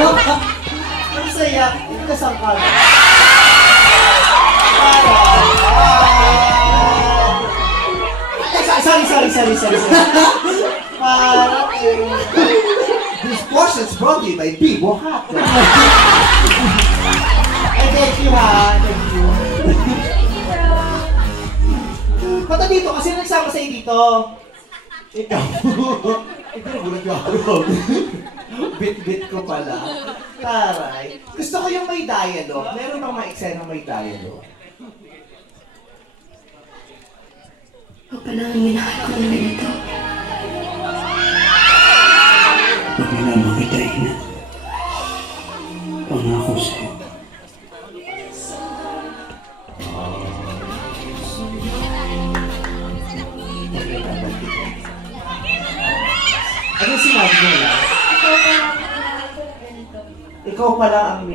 Ang saya, kasangkal. Sorry. This portion is brought to you by Bibo Hot. Thank you ha, thank you. Pata dito, kasi nagsama sa'yo dito. Ikaw. Ikaw, gulat ko ako. Bit-bit ko pala. Taray. Gusto ko yung may dialogue. Meron bang ma-eksena may dialogue? Huwag pa lang ang minahal ko na ganito. Pag nalaman kita, Ina, pangako sa'yo. Ano sinabi mo lang? Ikaw pala ang